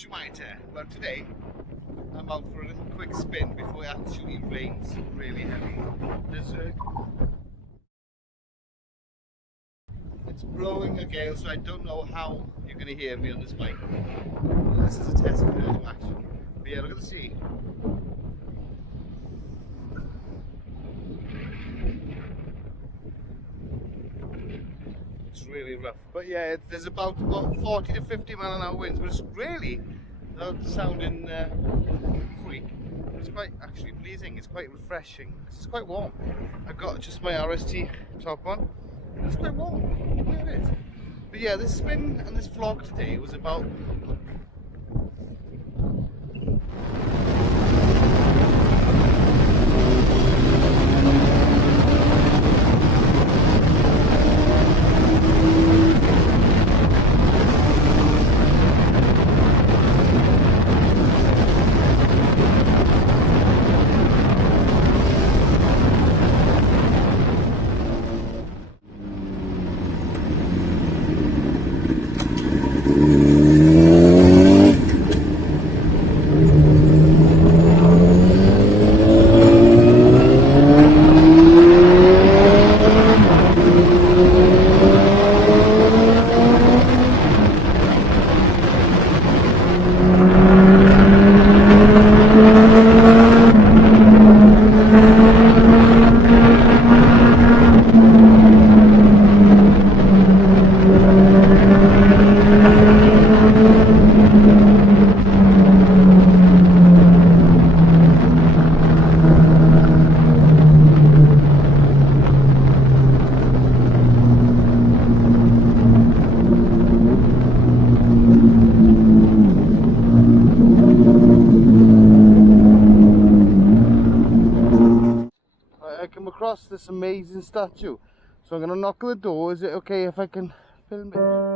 Schweiter. Well, today I'm out for a little quick spin before it actually rains really heavy. It's blowing a gale, so I don't know how you're going to hear me on this mic. This is a test video to action. But yeah, look at the sea. It's really rough. But yeah, there's about 40 to 50 mile an hour winds, but it's really, without sounding freak, it's quite actually pleasing. It's quite refreshing. It's quite warm. I've got just my RST top on. It's quite warm. Yeah, it is. But yeah, this spin and this vlog today was about I come across this amazing statue. So I'm going to knock on the door. Is it okay if I can film it?